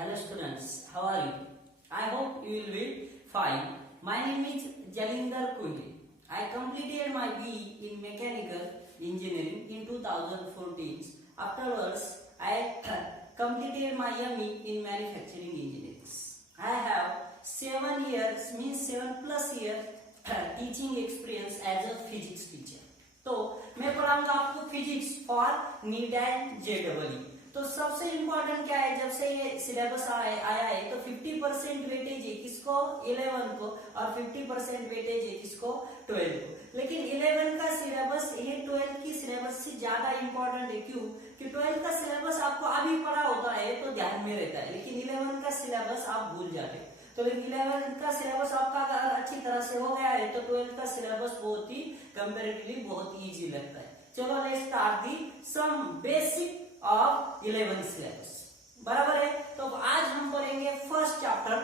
Hello students, how are you? I hope you will be fine. My name is Jalinder Kunde. I completed my BE in Mechanical Engineering in 2014. Afterwards, I completed my ME in Manufacturing Engineering. I have 7 years, means 7+ years teaching experience as a physics teacher. तो मैं पढ़ाऊंगा आपको physics for neat and जेडबलई। तो सबसे important क्या है, जब से ये सिलेबस आया है तो 50% वेटेज है किसको, 11 को, और 50% वेटेज है किसको, 12 को। लेकिन 11 का सिलेबस ये 12 की सिलेबस से ज्यादा इम्पोर्टेंट है। क्यों? कि 12 का सिलेबस आपको अभी पढ़ा होता है तो ध्यान में रहता है, लेकिन 11 का सिलेबस आप भूल जाते हैं। तो 11 का सिलेबस आपका अगर अच्छी तरह से हो गया है तो 12 का सिलेबस बहुत ही कंपैरेटिवली बहुत इजी लगता है। चलो let's start the some basic of 11 syllabus, बराबर है। तो आज हम पढ़ेंगे first chapter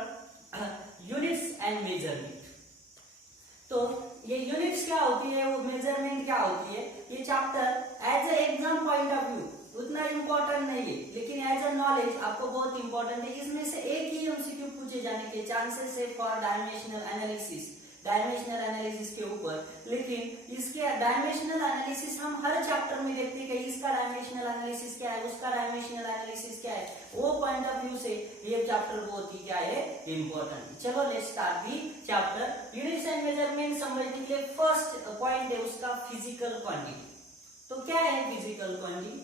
units and measurement. तो ये यूनिट्स क्या होती है, वो मेजरमेंट क्या होती है, ये chapter as a exam point of view उतना इंपॉर्टेंट नहीं है, लेकिन एज अ नॉलेज आपको बहुत इंपॉर्टेंट है। इसमें से एक ही एमसीक्यू पूछे जाने के चांसेस है फॉर डायमेंशनल एनालिसिस के ऊपर। लेकिन इसके डायमेंशनल एनालिसिस हम हर चैप्टर में देखते हैं कि इसका डायमेंशनल एनालिसिस क्या है, उसका डायमेंशनल एनालिसिस क्या है, वो पॉइंट ऑफ व्यू से ये चैप्टर बहुत ही क्या है, इंपॉर्टेंट। चलो let's start the chapter units and measurement. समझने के लिए फर्स्ट पॉइंट है उसका फिजिकल क्वांटिटी। तो क्या है physical quantity?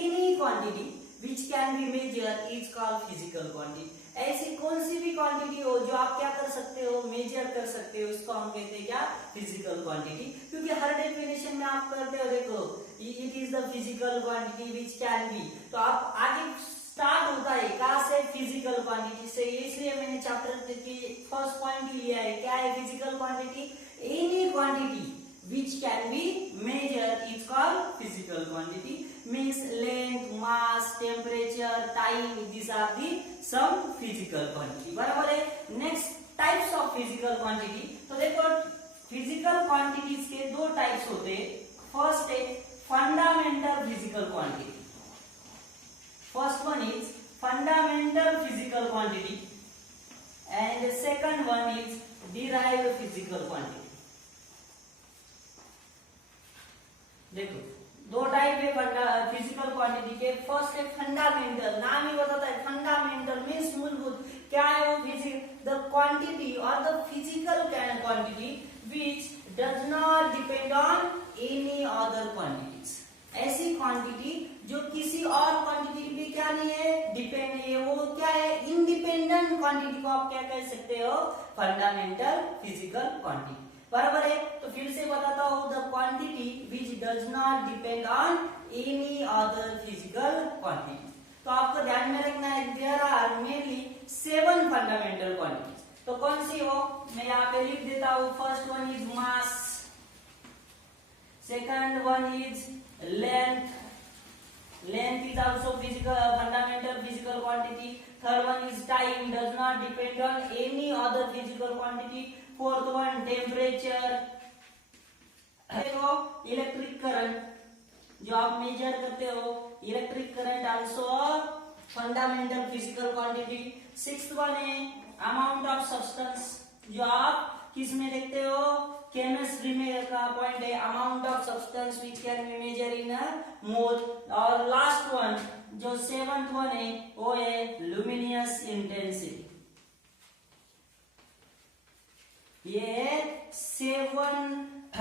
Any quantity which can be measure is called physical quantity. ऐसी कौन सी भी क्वांटिटी हो जो आप क्या कर सकते हो, मेजर कर सकते हो, इसको हम कहते हैं क्या, फिजिकल क्वांटिटी। क्योंकि हर डेफिनेशन में आप करते हो, देखो it is the physical quantity which can B, तो आप आगे स्टार्ट होता है कहां से, फिजिकल क्वांटिटी से। इसलिए मैंने चैप्टर की फर्स्ट पॉइंट लिया है, क्या है physical quantity, any quantity which can be measured is called physical quantity, means length, mass, temperature, time, these are the some physical quantity, बराबर है। next types of physical quantity, तो देखो physical quantities के दो types होते हैं। first है fundamental physical quantity, first one is fundamental physical quantity and the second one is derived physical quantity। देखो दो टाइप है फिजिकल क्वांटिटी के। फर्स्ट है फंडामेंटल, नाम ही बताता है फंडामेंटल मींस मूलभूत। क्या है वो, द क्वांटिटी और the physical quantity which does not depend on any other quantities. ऐसी क्वांटिटी जो किसी और क्वांटिटी पे क्या नहीं है, डिपेंड नहीं है, वो क्या है, इंडिपेंडेंट क्वांटिटी को आप क्या कह सकते हो, फंडामेंटल फिजिकल क्वांटिटी, बराबर है। तो फिर से बताता हूं, the quantity which does not depend on any other physical quantity. तो आपको ध्यान में रखना है there are mainly 7 fundamental quantities. तो कौन सी हो, मैं यहाँ पे लिख देता हूं। First one is mass, second one is length, length is also physical fundamental physical quantity. Third one is time, does not depend on any other physical quantity. Fourth one temperature, देखो इलेक्ट्रिक करंट जो आप major करते हो, electric current also fundamental physical quantity. Sixth one है amount of substance, जो आप किस में देखते हो, केमिस्ट्री में का पॉइंट है amount of substance which can be measure in mole. और लास्ट वन जो 7th वन है वो है लुमिनियस इंटेंसिटी। ये 7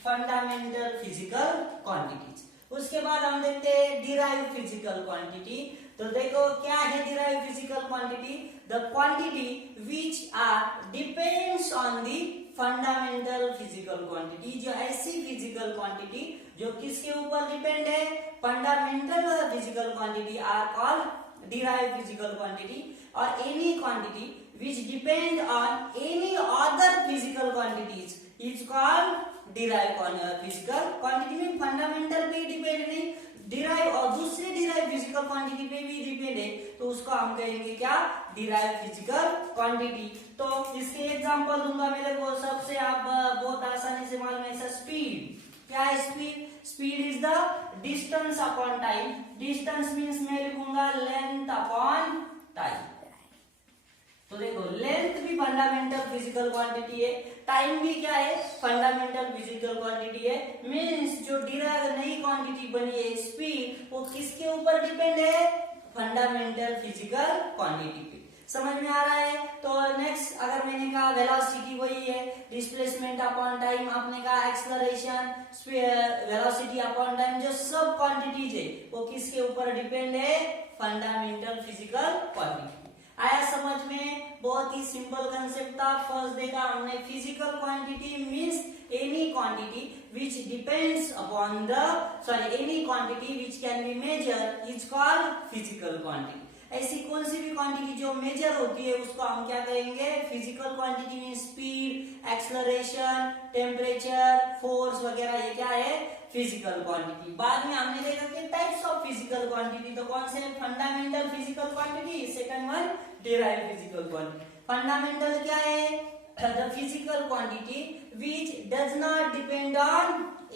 फंडामेंटल फिजिकल क्वांटिटीज। उसके बाद हम देखते हैं डिराइव फिजिकल क्वांटिटी। तो देखो क्या है derive physical quantity, the quantity which are depends on the fundamental physical quantity. जो ऐसी फिजिकल क्वांटिटी जो किसके ऊपर डिपेंड है, fundamental physical quantity are called derive physical quantity. और any quantity which depend on any other physical quantities is called derive physical quantity. में fundamental पे depend नहीं, डिराइव और दूसरे डिराइव फिजिकल क्वांटिटी पे भी डिपेंड है, तो उसको हम कहेंगे क्या, डिराइव फिजिकल क्वांटिटी। तो इसके एग्जांपल दूंगा मेरे को, सबसे आप बहुत आसानी से मालूम है, स्पीड। क्या है speed? Speed is the distance upon time. Distance means मैं लिखूंगा लेंथ अपॉन टाइम। तो देखो लेंथ भी फंडामेंटल फिजिकल क्वांटिटी है, टाइम भी क्या है, फंडामेंटल फिजिकल क्वांटिटी है। मींस जो डिराइव नई क्वांटिटी बनी है स्पीड, वो किसके ऊपर डिपेंड है, फंडामेंटल फिजिकल क्वांटिटी पे। समझ में आ रहा है। तो नेक्स्ट अगर मैंने कहा वेलोसिटी वही है, डिस्प्लेसमेंट अपॉन टाइम, आपने कहा एक्सेलरेशन, वेलोसिटी अपॉन टाइम, जो सब क्वांटिटीज है वो किसके ऊपर डिपेंड है, फंडामेंटल फिजिकल क्वांटिटी। आया समझ में, बहुत ही सिंपल कंसेप्ट था। फर्स्ट देखा हमने physical quantity means any quantity which depends upon the any quantity which can be measured is called physical quantity। ऐसी कौन सी भी क्वांटिटी जो मेजर होती है उसको हम क्या कहेंगे, physical quantity means speed, acceleration, temperature, force वगैरह, ये क्या है, फिजिकल क्वांटिटी। बाद में हमने देखा कि टाइप्स ऑफ फिजिकल क्वांटिटी, तो कौन से, fundamental physical quantity, second one derived physical quantity. Fundamental क्या है, the physical quantity which does not depend on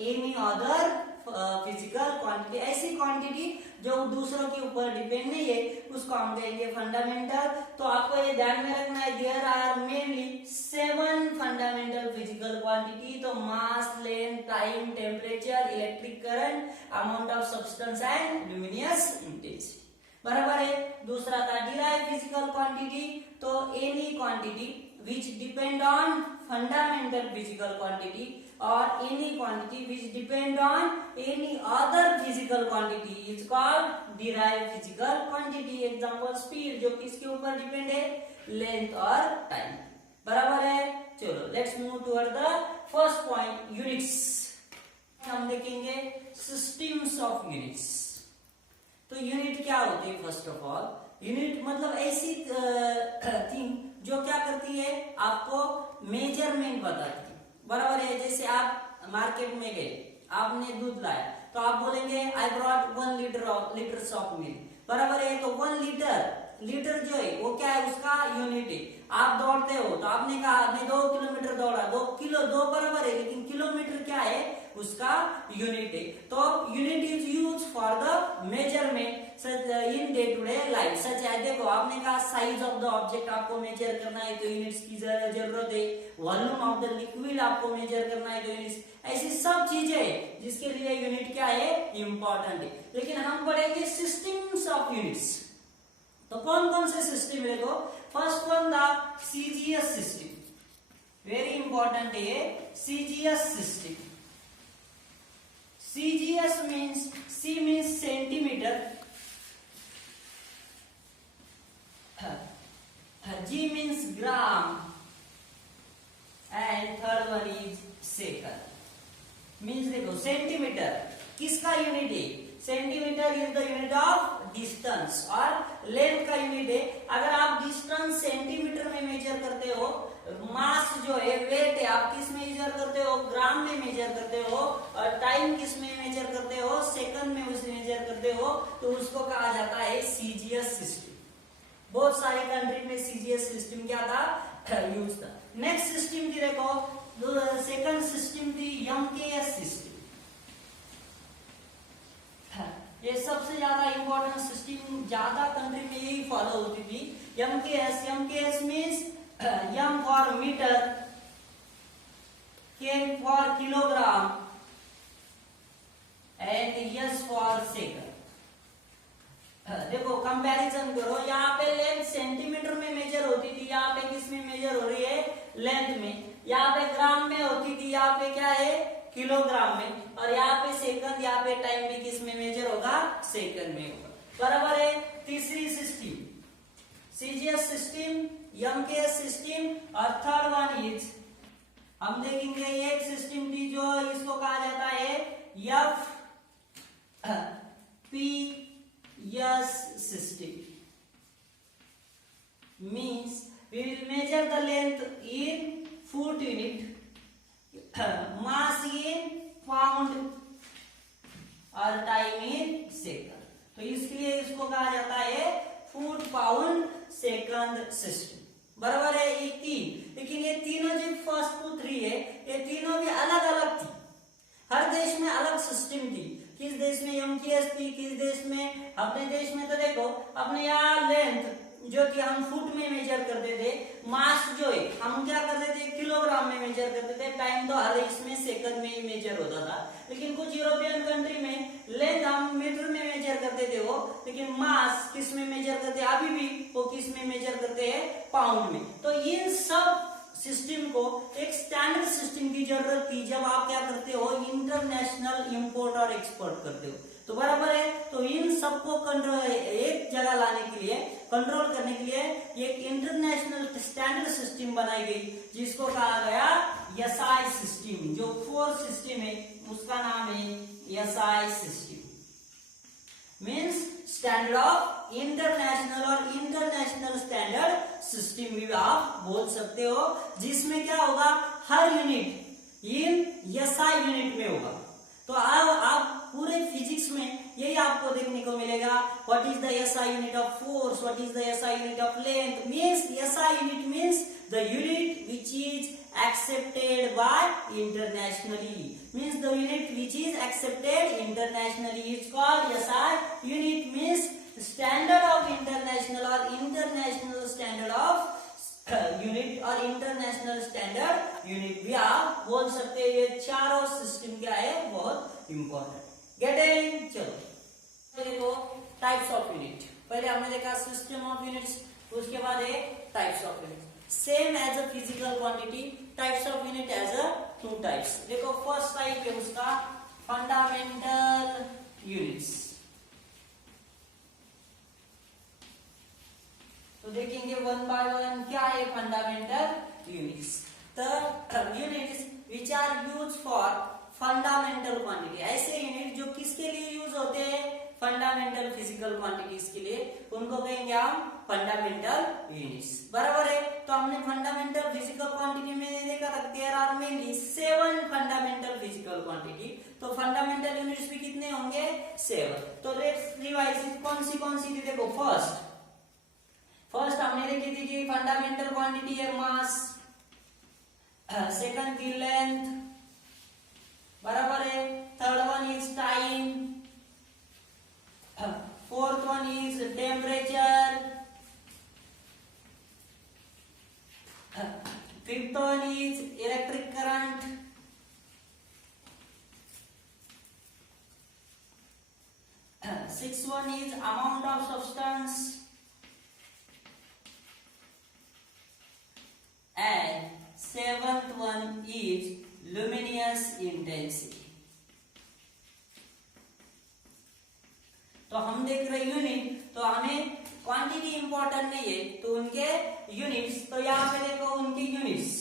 any other physical quantity. ऐसी क्वांटिटी जो दूसरों के ऊपर डिपेंड नहीं है उसको हम कहेंगे फंडामेंटल। तो आपको ये ध्यान में रखना है, there are mainly 7 fundamental physical quantity. तो mass, length, time, temperature, electric current, amount of substance and luminous intensity. बराबर है। दूसरा था डिराइव्ड फिजिकल क्वांटिटी, तो any quantity which depend on fundamental physical quantity or any quantity which depend on any other physical quantity is called derived physical quantity। Example speed, जो किसके ऊपर depend है, length और टाइम। बराबर है। चलो let's move toward the first point, units. हम देखेंगे सिस्टम्स ऑफ यूनिट्स। तो यूनिट क्या होती है, फर्स्ट ऑफ ऑल यूनिट मतलब ऐसी थिंग जो क्या करती है, आपको मेजरमेंट बताती है। बराबर है। जैसे आप मार्केट में गए, आपने दूध लाया, तो आप बोलेंगे I brought 1 litre of milk. बराबर है। तो 1 लीटर जो है वो क्या है, उसका यूनिट है। आप दौड़ते हो तो आपने कहा मैं 2 किलोमीटर दौड़ा, 2 किलो 2 बराबर है, लेकिन किलोमीटर क्या है, उसका यूनिट है। तो unit is use for the measurement in day to day life. सच है, देखो आपने कहा साइज ऑफ द ऑब्जेक्ट आपको मेजर करना है तो यूनिट्स की जरूरत है। वॉल्यूम ऑफ द लिक्विड आपको मेजर करना है तो यूनिट्स, ऐसी सब चीजें जिसके लिए यूनिट क्या है, इंपॉर्टेंट है। लेकिन हम पढ़ेंगे सिस्टम्स ऑफ यूनिट्स। तो कौन कौन से सिस्टम है, देखो first one the CGS system, very important है CGS system. CGS means C means centimeter, G means gram, and third one is second। Means देखो सेंटीमीटर किसका यूनिट है, centimetre is the unit of distance और length का unit है। अगर आप distance centimetre में मेजर करते हो, मास जो है वेट है आप किस में मेजर करते हो, ग्राम में मेजर करते हो, और टाइम किस में मेजर करते हो, सेकंड में उसे मेजर करते हो, तो उसको कहा जाता है सीजीएस सिस्टम। बहुत सारी कंट्री में सीजीएस सिस्टम क्या था, यूज था। नेक्स्ट सिस्टम थी देखो, सेकंड सिस्टम थी एमकेएस सिस्टम। ये सबसे ज्यादा इंपॉर्टेंट सिस्टम, ज्यादा कंट्री में यही फॉलो होती थी। MKS means M for meter, K for kilogram, and S for second। देखो कंपैरिजन करो, यहाँ पे लेंथ सेंटीमीटर में मेजर होती थी, यहाँ पे किस में मेजर हो रही है, लेंथ में। यहाँ पे ग्राम में होती थी, यहाँ पे क्या है, किलोग्राम में। और यहाँ पे सेकंड, यहाँ पे टाइम भी किस में मेजर होगा, सेकंड में होगा। बराबर है। तीसरी system CGS system, MKS system, और थर्ड वन इज हम देखेंगे एक सिस्टम थी जो इसको कहा जाता है FPS system. Means we will measure the length in foot unit, mass in pound और टाइम इन सेकंड। तो इसलिए इसको कहा जाता है फुट पाउंड सेकंड सिस्टम। बराबर है। ये तीन, लेकिन ये तीनों जो फर्स्ट टू 3 है, ये तीनों भी अलग अलग थी, हर देश में अलग सिस्टम थी। किस देश में एमकेएस थी, किस देश में, अपने देश में तो देखो अपने यहाँ लेंथ जो कि हम फुट में मेजर करते थे, मास जो है हम क्या करते थे किलोग्राम में मेजर करते थे, टाइम तो हर इसमें सेकंड में ही मेजर होता था, लेकिन कुछ यूरोपियन कंट्री में लेंथ हम मीटर में मेजर करते थे वो, लेकिन मास किस में मेजर करते हैं, अभी भी वो किस में मेजर करते हैं, पाउंड में। तो इन सब सिस्टम को एक स्टैंडर्ड सिस्टम की जरूरत थी जब आप क्या करते हो इंटरनेशनल इंपोर्ट और एक्सपोर्ट करते हो, तो बराबर है। तो इन सबको कंट्रोल एक जगह लाने के लिए, कंट्रोल करने के लिए एक इंटरनेशनल स्टैंडर्ड सिस्टम बनाई गई जिसको कहा गया एसआई सिस्टम। जो फोर सिस्टम है उसका नाम है SI system, means standard of international और इंटरनेशनल स्टैंडर्ड सिस्टम भी आप बोल सकते हो, जिसमें क्या होगा हर यूनिट इन एसआई यूनिट में होगा। तो अब आप पूरे फिजिक्स में यही आपको देखने को मिलेगा, what is the SI unit of force, what is the SI unit of length, means SI unit means the unit which is accepted by internationally, means the unit which is accepted internationally is called SI unit, means standard of international or international standard of unit और international standard unit भी आप बोल सकते हैं। ये चारों system क्या है बहुत इंपॉर्टेंट, गेटिंग। चलो देखो टाइप्स ऑफ यूनिट, पहले हमने देखा सिस्टम ऑफ यूनिट्स, उसके बाद है types of unit. Same as a physical quantity, types of unit as a two types. देखो फर्स्ट टाइप है उसका फंडामेंटल यूनिट्स। तो देखेंगे वन बाय वन क्या है fundamental units. The units which are use for fundamental quantity, ऐसे unit जो किसके लिए यूज होते हैं, फंडामेंटल फिजिकल क्वांटिटीज के लिए, उनको कहेंगे हम फंडामेंटल यूनिट्स, बराबर है। तो हमने फंडामेंटल फिजिकल क्वांटिटी में देखा था there are mainly 7 fundamental physical quantity, तो फंडामेंटल यूनिट्स भी कितने होंगे 7। तो लेट्स रिवाइज कौन सी थी, देखो फर्स्ट हमने देखी थी कि फंडामेंटल क्वांटिटी है मास, सेकंड थी लेंथ, बराबर है, third one is time, fourth one is temperature, fifth one is electric current, sixth one is amount of substance, and seventh one is luminous intensity। तो हम देख रहे यूनिट, तो हमें क्वांटिटी इंपॉर्टेंट नहीं है, तो उनके यूनिट्स, तो यहाँ पे देखो उनके यूनिट्स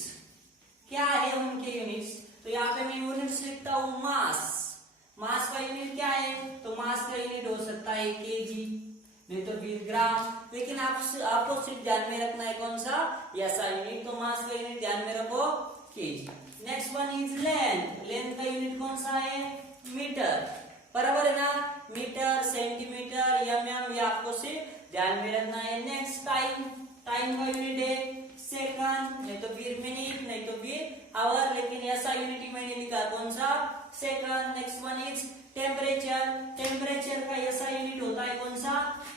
क्या है, उनके यूनिट्स, तो यहाँ पे मैं यूनिट्स लिखता हूँ मास का यूनिट क्या है, तो मास का यूनिट हो सकता है केजी, नहीं तो फिर ग्राम, लेकिन आपको सिर्फ ध्यान में रखना है कौन सा ऐसा यूनिट, तो मास का यूनिट ध्यान में रखो KG. Next one is length का यूनिट कौन सा है, मीटर, बराबर है ना, मीटर, सेंटीमीटर, mm, ये आपको सिर्फ ध्यान में रखना है। नेक्स्ट टाइम का यूनिट है सेकंड, नहीं तो फिर मिनट, नहीं तो फिर आवर, लेकिन ऐसा यूनिट मैंने लिखा कौन सा second. Next one is temperature का ऐसा यूनिट होता है कौन सा,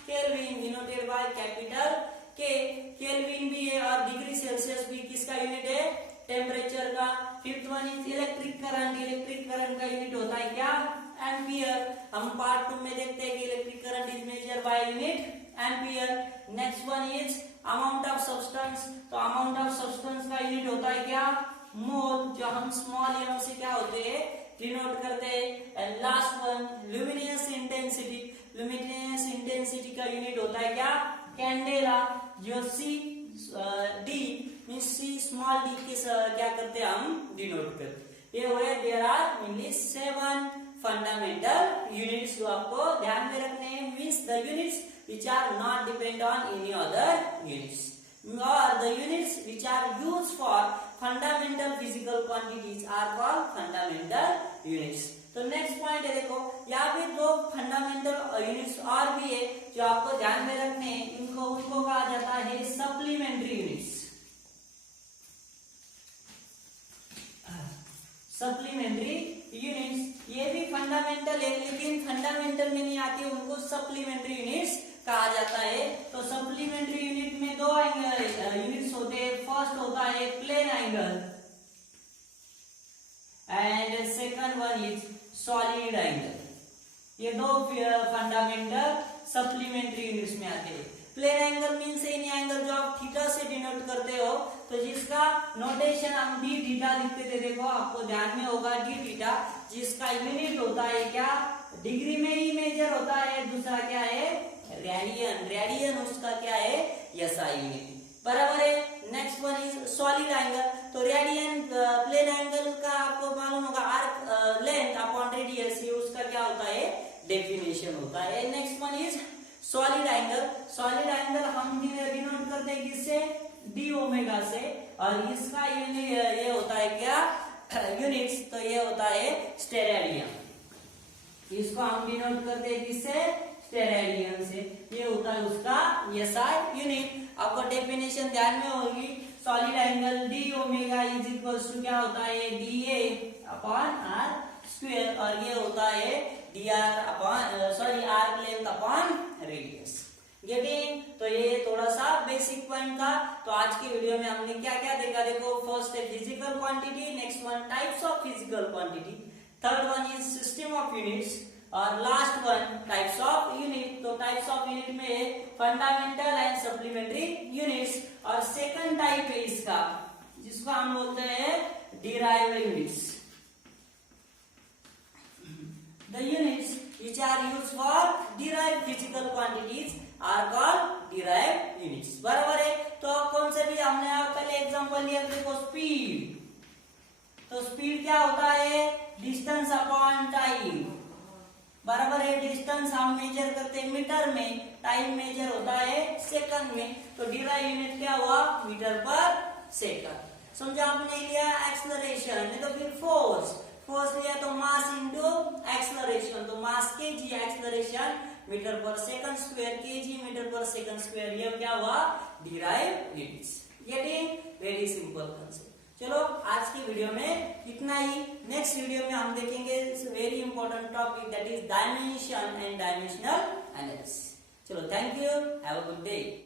केल्विन, डिनोटेड बाय कैपिटल के, केल्विन भी है, और डिग्री सेल्सियस भी किसका यूनिट है, टेम्परेचर का। Fifth one is electric current का यूनिट होता है क्या, एम्पियर। हम पार्ट 2 में देखते हैं कि electric current is measure by unit ampere. Next one is amount of substance, तो अमाउंट ऑफ सब्सटेंस का यूनिट होता है क्या, मोल, जो हम स्मॉल m से क्या होते हैं डिनोट करते हैं। And last one luminous intensity का यूनिट होता है क्या, कैंडेला, जो D means C small D के क्या करते हैं हम डिनोट करते। ये हुए there are mainly 7 fundamental units जो आपको ध्यान में रखने हैं, means the units which are not depend on any other units, or the units which are used for fundamental physical quantities are called fundamental units। तो नेक्स्ट पॉइंट है, देखो यहाँ पे 2 फंडामेंटल यूनिट्स और भी है जो आपको ध्यान में रखने हैं, उनको कहा जाता है सप्लीमेंट्री यूनिट्स। सप्लीमेंट्री यूनिट्स ये भी फंडामेंटल है, लेकिन फंडामेंटल में नहीं आती, उनको सप्लीमेंट्री यूनिट्स कहा जाता है। तो सप्लीमेंट्री यूनिट में दो यूनिट्स होते हैं। फर्स्ट होता है plane angle and second one is solid angle. ये दो फंडामेंटल सप्लीमेंट्री यूनिट्स में आते हैं। Plane angle means any angle जो आप थीटा से डिनोट करते हो, तो जिसका नोटेशन हम डी थीटा लिखते थे, देखो आपको ध्यान में होगा डी थीटा, जिसका यूनिट होता है क्या, डिग्री में ही मेजर होता है। दूसरा क्या है, रेडियन, रेडियन उसका क्या है, एसआई यूनिट, बराबर है। Next one is solid angle. तो रेडियन प्लेन एंगल का आपको मालूम होगा आर्क लेंथ अपॉन रेडियस, ये उसका क्या होता है, डेफिनेशन होता है। Next one is solid angle. Solid angle हम डिनोट करते हैं किससे, डी ओमेगा से, और इसका यूनिट ये होता है क्या, यूनिट्स, तो ये होता है स्टेरेडियन। इसको हम डिनोट करते हैं किससे, स्टेरेडियन से, ये होता है उसका एसआई यूनिट। आपको डेफिनेशन ध्यान में होगी, solid angle D omega is equals to क्या होता है, D A upon R square, और ये होता है D R upon sorry arc length upon radius. Getting? तो ये थोड़ा सा बेसिक पॉइंट था। तो आज की वीडियो में हमने क्या क्या देखा, देखो फर्स्ट है physical quantity, next one types of physical quantity, third one is system of units, और last one types of unit. तो टाइप्स ऑफ यूनिट में फंडामेंटल एंड सप्लीमेंट्री यूनिट्स, और सेकंड टाइप है इसका जिसको हम बोलते हैं derived units. The units which are used for derived physical quantities are called derived units, बराबर है। तो कौन से भी हमने पहले एग्जांपल लिया, देखो स्पीड, तो स्पीड क्या होता है, डिस्टेंस अपॉन टाइम, बराबर है। डिस्टेंस हम मेजर करते हैं मीटर में, टाइम मेजर होता है सेकंड में, तो डिराइव यूनिट क्या हुआ, मीटर पर सेकंड। समझा आपने लिया एक्सेलरेशन, नहीं तो फिर फोर्स, फोर्स लिया तो मास इनटू एक्सेलरेशन, तो मास केजी, एक्सेलरेशन मीटर पर सेकंड स्क्वायर, केजी मीटर पर सेकंड स्क्वायर, ये क्या हुआ, derived units. Getting? Very simple concept. चलो आज की वीडियो में इतना ही। नेक्स्ट वीडियो में हम देखेंगे very important topic, that is dimension and dimensional analysis. चलो, thank you, have a good day.